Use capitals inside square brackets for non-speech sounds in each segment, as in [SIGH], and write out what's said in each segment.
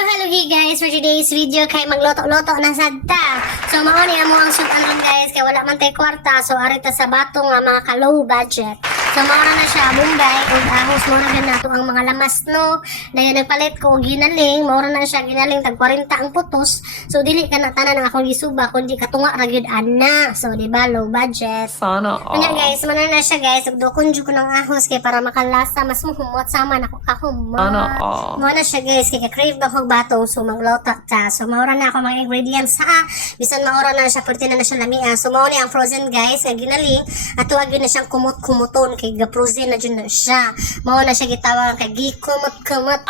Hello, hello guys! For today's video kay magloto-loto na sadta. So mao ni amo ang guys kay wala man tay kwarta so arita sa batong nga mga ka low budget. So mao na siya Bombay ug ahos mo na nato ang mga lamas no. Dayon nagpalit ko ginaling, mao na siya ginaling tag 40 ang putos. So dili ka na tanan ang akong gisuba kundi katunga ra gyud ana. So di ba low budget. Sana Kanya all. guys, mana na siya guys, ug dokon jud ko ng ahos kay para makalasa mas muhumot sama na ko kahumot. Sana all. Mo na siya guys, kay crave ba ko batong so magluto ta. So maura na ako mga ingredients ha. Bisan maura na siya pwede na na siya lamia. So mao ni ang frozen guys, nga ginaling at tuwag na siyang kumot-kumuton kay ga frozen na jud na siya. Mao na siya gitawag kay gikumot-kumot.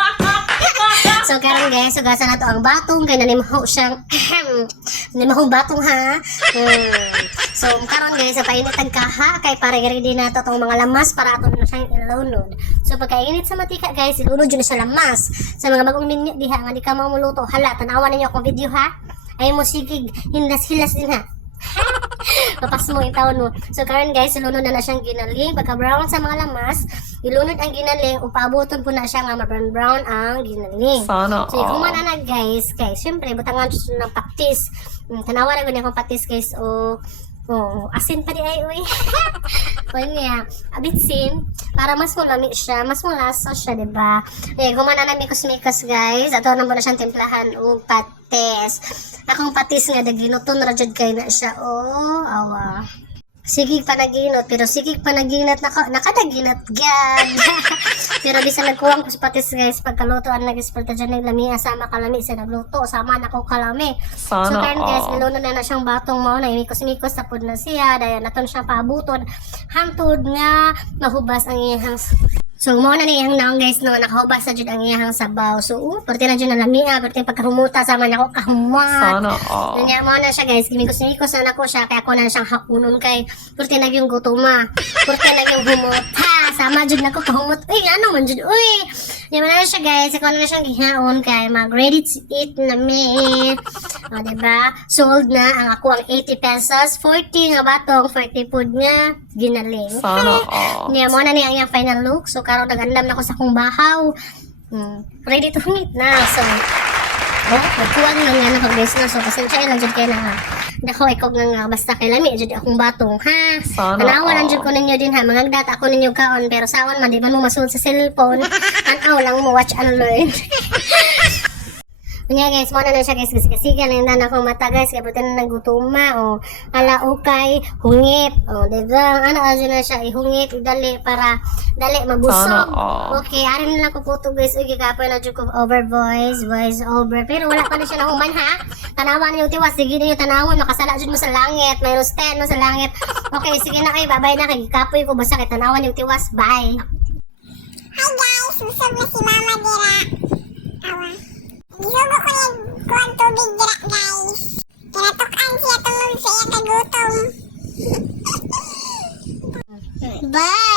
[LAUGHS] so karon guys, so gasa na to ang batong kay nanimaho siyang nimahong batong ha. Hmm. So karon guys, sa painit ang kaha kay para ready na to tong mga lamas para aton na siyang ilunod. So pagkainit sa matika guys, ilunod yun na siya lamas. Sa mga bagong minyo diha nga di ka mamuluto, hala tanawan ninyo akong video ha. Ay mo sigig hindas-hilas din ha. Papas mo yung taon mo. So karon guys, ilunod na na siyang ginaling. Pagka brown sa mga lamas, ilunod ang ginaling, upabuton po na siya nga ma-brown brown ang ginaling. Sana So, kung all. na guys, guys, syempre, butangan ng paktis. Mm, tanawa na ganyan akong paktis, guys, o, oh, asin pa di ay, uy. [LAUGHS] o, niya, abitsin, para mas mulami siya, mas mulasa siya, di ba? Eh, gumana na mikos-mikos, guys. Ato na muna siyang timplahan, o, patis. Akong patis nga, daginuton, rajad kayo na siya, oh, awa. Sigig panaginot, pero sigig panaginat naka, nakadaginat gad. [LAUGHS] pero bisa nagkuwang ko sa patis guys, pagkaluto ang nag-espalta dyan ng lami, sama kalami sa nagluto, sama na ko kalami. So Sana karon guys, niluno na na siyang batong mo, na imikos-mikos sa pud na siya, dahil naton siya paabuton, hangtod nga mahubas ang iyang So, mo na niyang naong guys no, nakahubas sa jud ang iyang sabaw. So, uh, pwede na jud na lamia, pwede pagkahumuta sama na ako kahumat. Sana all. Kanya mo na siya guys, gimikos-mikos na ako siya, kaya ako na siyang hakunon kay Purti na yung gutuma, purti na yung humot. [LAUGHS] Sama jud nako kahumot. Uy, ano man jud, uy. Yan na siya guys, ako na siyang gihaon kay mag ready to eat na me. O, diba? Sold na ang ako ang 80 pesos, 40 nga batong, 40 food nga, ginaling. Sana [LAUGHS] all. Niya mo na niya ang final look. So, karon nag-andam na ko sa akong bahaw. Hmm. Ready to meet na. So, oh, nagkuwag lang na pag-base na. So, pasensya lang dyan kayo na ha. Dako, ikaw nga nga, basta kay lami, dyan akong batong, ha? Sana Tanawa lang dyan ko ninyo din, ha? Mga data ako ninyo kaon, pero saon man, di man mo masuod sa cellphone. [LAUGHS] Tanaw lang mo, watch and learn. [LAUGHS] Kanya guys, mo na na siya guys, kasi kasi ka na akong mata guys, kaya buti na nagutuma, o, ala ukay, hungit, o, diba, ano, ano na siya, ihungit, dali, para, dali, mabusog. Okay, arin na lang ko puto guys, uy, kikapoy na ko over voice, voice over, pero wala pa na siya nahuman ha, tanawan niyo tiwas, sige niyo tanawon, makasala dyan mo sa langit, may rosten mo sa langit. Okay, sige na kayo, babay na kayo, kikapoy ko, basta kay tanawan niyo tiwas, bye. Hi guys! Busog na Bye!